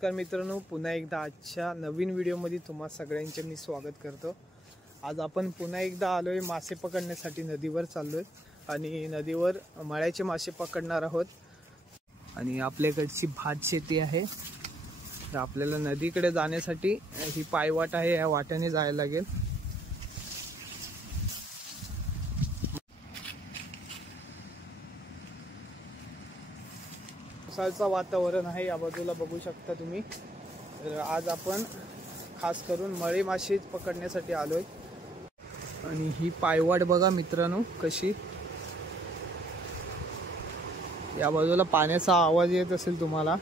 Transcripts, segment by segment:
नमस्कार मित्रांनो, पुन्हा एकदा आजच्या नवीन व्हिडिओमध्ये तुम्हा सगळ्यांचे मी स्वागत करतो। आज आपण पुन्हा एकदा आलोय मासे पकडण्यासाठी, नदीवर चाललोय आणि नदीवर मळ्याचे मासे पकडणार आहोत। आणि आपल्याकडची भात शेती आहे, तर आपल्याला नदीकडे जाण्यासाठी ही पायवाट आहे, या वाट्याने जायला लागेल। पावसाचं वातावरण आहे, या बाजूला बघू शकता तुम्ही। तर आज आपण खास करून मळे मासे पकडण्यासाठी आलोय। आणि ही पायवाट बघा मित्रांनो कशी, या बाजूला पाण्याचा आवाज येत असेल तुम्हाला।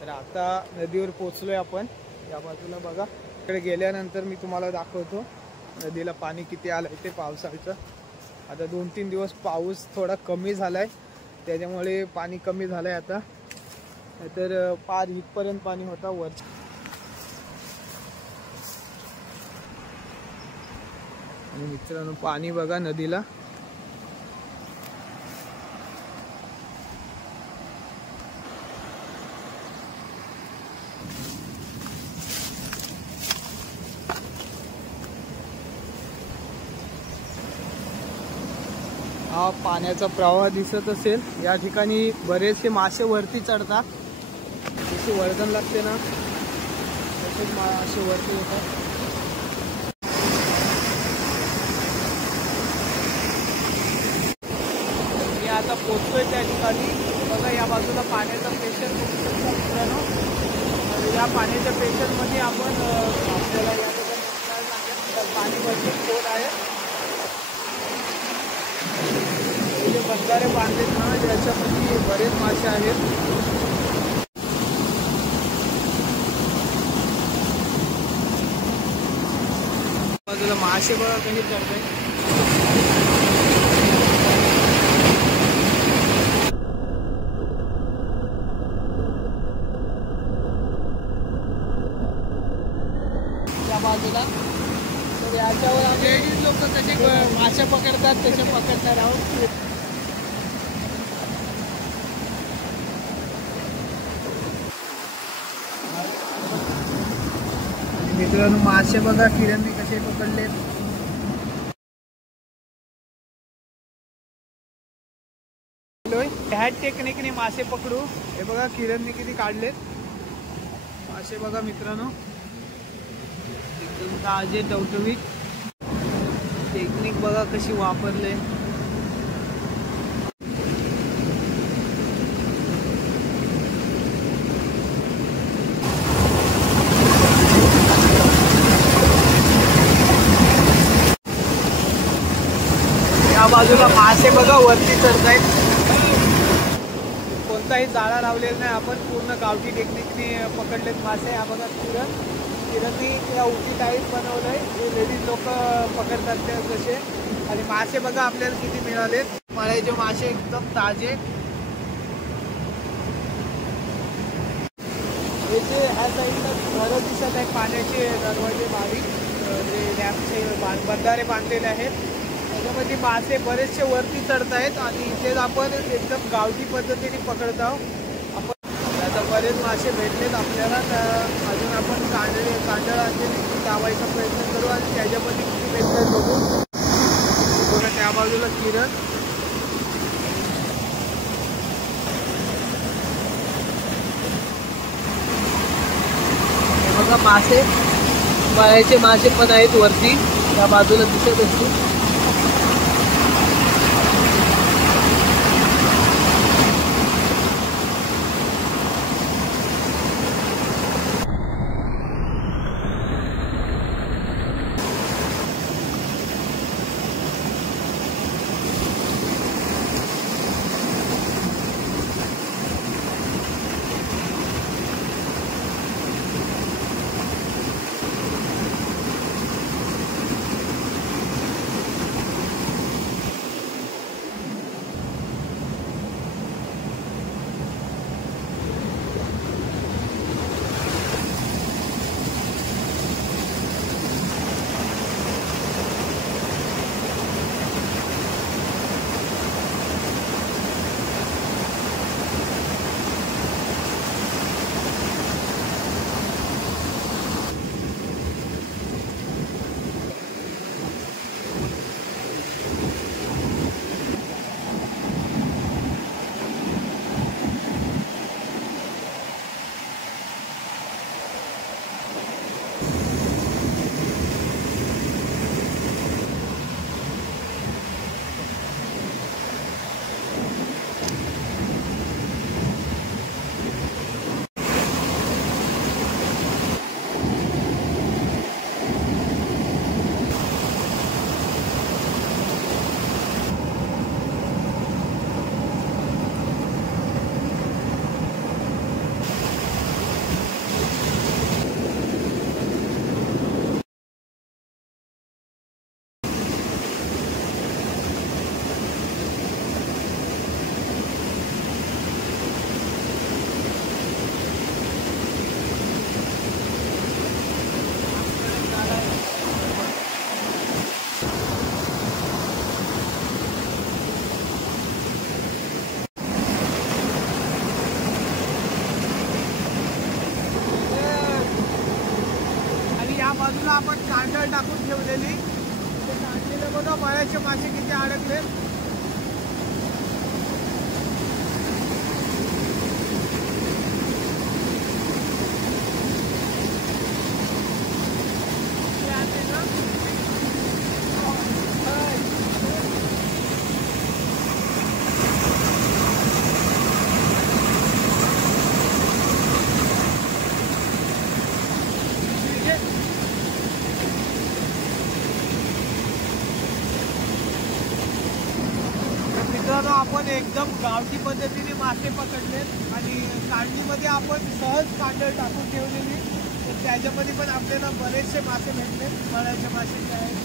तर आता नदीवर पोहोचलोय आपण, या बाजूला बघा। इकडे गेल्यानंतर मी तुम्हाला दाखवतो नदीला पाणी किती आलंय ते पावसाचं। आता 2-3 दिवस पाऊस थोडा कमी झालाय, त्याच्यामुळे पाणी कमी झालंय आता, तर पार इथपर्यंत पाणी होता वर। आणि मित्रांनो पाणी बघा नदीला, हा पाण्याचा प्रवाह दिसत असेल। या ठिकाणी बरेचसे मासे वरती चढतात, जशी वर्दन लागते ना तसेच मासे वरती येतात। मी आता पोहोचतोय त्या ठिकाणी बघा, या बाजूला पाण्याचा प्रेशर बघू शकता मित्रांनो। या पाण्याच्या प्रेशरमध्ये आपण आपल्याला या ठिकाणी पाणी भरपूर खोल आहे। बंधारे बांधलेत ना, ज्याच्यामध्ये बरेच मासे आहेत। बाजूला मासे बघा कशी चढते। त्या बाजूला तर याच्यावर आम्ही लोक कसे मासे पकडतात तसे पकडणार आहोत। मित्रांनो मासे बघा किरणने कसे पकडले। ह्या टेक्निकने मासे पकडू, हे बघा किरणने किती काढलेत मासे बघा मित्रांनो, एकदम ताजे टवटवीत। टेक्निक बघा कशी वापरले। या बाजूला मासे बघा वरती चढतायत, कोणताही जाळा लावलेला नाही आपण, पूर्ण गावठी टेक्निकने पकडलेत मासे। हा बघा किरणनी त्या उटी टाईप बनवलंय, जे लेडीज लोक पकडतात ते तसे। आणि मासे बघा आपल्याला किती मिळालेत, मळ्याचे मासे एकदम ताजे। हे जे ह्या साईडला घरं दिसत आहे, पाण्याचे दरवाजे बारीक, जे डॅमचे बंधारे बांधलेले आहेत, त्याच्यामध्ये मासे बरेचसे वरती चढत आहेत। आणि इथेच आपण एकदम गावठी पद्धतीने पकडत आहोत आपण। आता बरेच मासे भेटलेत आपल्याला, तर अजून आपण कांडळ आणलेली लावायचा प्रयत्न करू आणि त्याच्यामध्ये किती भेटतात बघू। बघा त्या बाजूला किरण, बघा मासे, मळ्याचे मासे पण आहेत वरती, त्या बाजूला दिसत असतील। बाजूला आपण कांडळ टाकून ठेवलेली, ते कांडलेलं बघा मळ्याचे मासे किती अडकले. मित्रांनो, आपण एकदम गावठी पद्धतीने मासे पकडलेत आणि कांडीमध्ये आपण सहज कांडळ टाकून ठेवलेली, तर त्याच्यामध्ये पण आपल्याला बरेचसे मासे भेटले. मळ्याचे मासे जे आहेत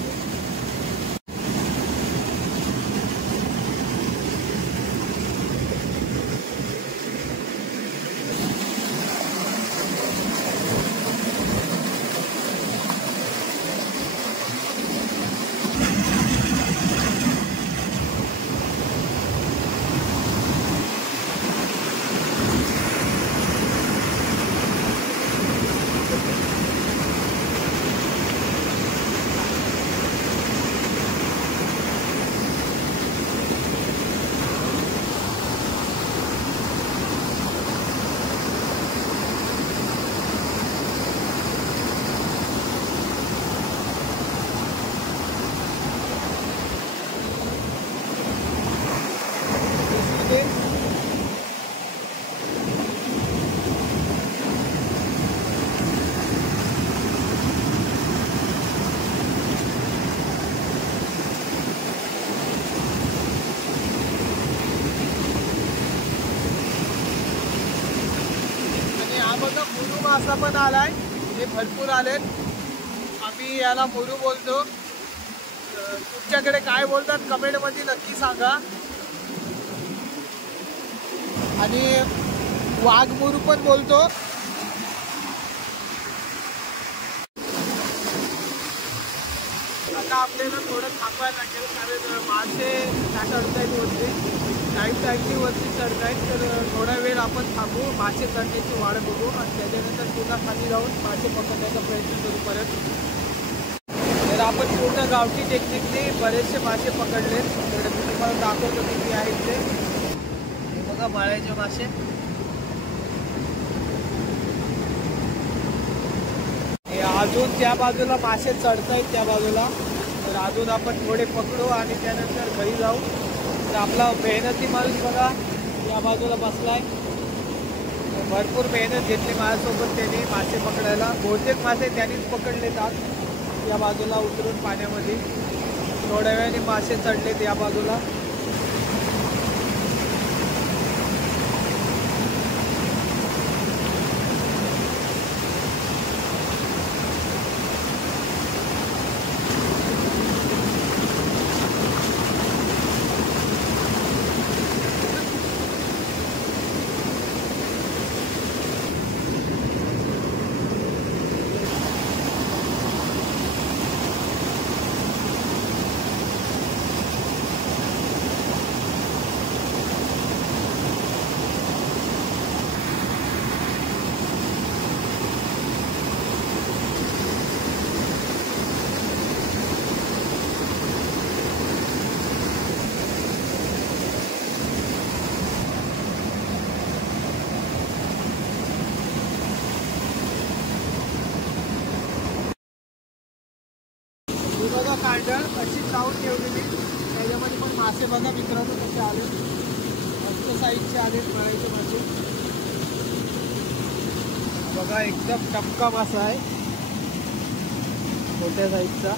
ते मुरू मासा पण आलाय. हे भरपूर आलेत. आम्ही याला मुरू बोलतो. तुमच्याकडे काय बोलतात कमेंट मध्ये नक्की सांगा. आणि वाघ मुरू पण बोलतो. आता आपल्याला थोडं थांबायला लागेल, कारण मासे चढतायत वरती, टाईम वरती चढतायत. तर थोडा वेळ आपण थांबू, मासे चढण्याची वाट बघू आणि त्याच्यानंतर पुन्हा खाली जाऊन मासे पकडण्याचा प्रयत्न करू परत. तर आपण पूर्ण गावठी टेक्निकने बरेचसे मासे पकडले. तर मी तुम्हाला दाखवतो किती आहेत ते. हे बघा मळ्याचे मासे. हे अजून त्या बाजूला मासे चढतायत त्या बाजूला. तर अजून आपण थोडे पकडू आणि त्यानंतर घरी जाऊ. तर आपला मेहनती माणूस बघा या बाजूला बसलाय. भरपूर मेहनत घेतली माझ्यासोबत त्यांनी मासे पकडायला. बहुतेक मासे त्यांनीच पकडलेत आज या बाजूला उतरून पाण्यामध्ये. थोड्या वेळाने मासे चढलेत या बाजूला. बघा कांडळ अशी लावून ठेवलेली, त्याच्यामध्ये पण मासे बघा मित्रांनो कसे आले. मस्त साईजचे आले मळ्याचे मासे. बघा एकदम टपका मासा आहे, मोठ्या साईजचा.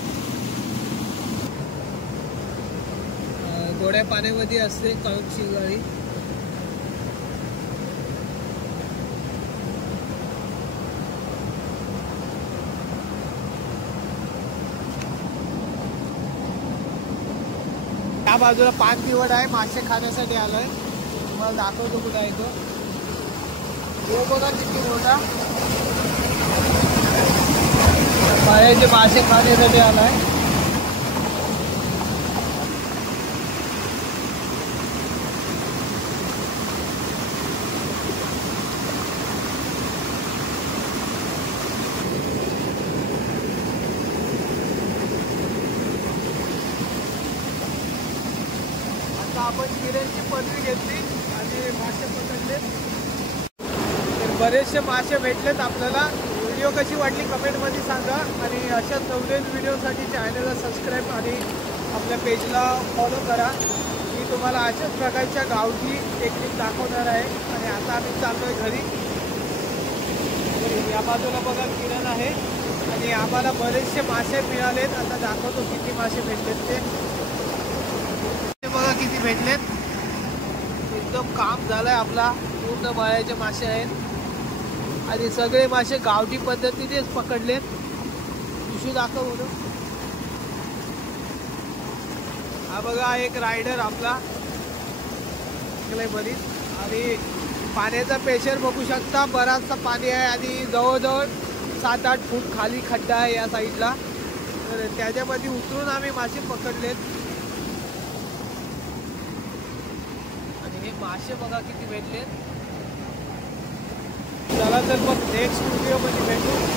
गोड्या पाण्यामध्ये असते काळूक शिंगाळी. त्या बाजूला पान दिवड आहे, मासे खाण्यासाठी आलोय. तुम्हाला दाखवतो कुठे आहे तो. तो बघा किती मोठा पायाचे मासे खाण्यासाठी आलाय. आपण किरणची पदवी घेतली आणि मासे पकडले. तर बरेचसे मासे भेटलेत आपल्याला. व्हिडिओ कशी वाटली कमेंटमध्ये सांगा आणि अशाच नवनवीन व्हिडिओसाठी चॅनलला सबस्क्राईब आणि आपल्या पेजला फॉलो करा. मी तुम्हाला अशाच प्रकारच्या गावठी टेक्निक दाखवणार आहे. आणि आता आम्ही चाललो आहे घरी. या बाजूला बघा किरण आहे आणि आम्हाला बरेचसे मासे मिळालेत. आता दाखवतो किती मासे भेटलेत ते. बघा किती भेटलेत. एकदम काम झालंय आपला. पूर्ण माळ्याचे मासे आहेत आणि सगळे मासे गावठी पद्धतीनेच पकडलेत. पिशवी दाखव म्हणून. हा बघा एक रायडर आपला बरीच. आणि पाण्याचा प्रेशर बघू शकता. बराचसा पाणी आहे आणि जवळजवळ 7-8 फूट खाली खड्डा आहे या साईडला. तर त्याच्यामध्ये उतरून आम्ही मासे पकडलेत. आणि हे मासे बघा किती भेटलेत. चला तर मग नेक्स्ट व्हिडिओमध्ये भेटू.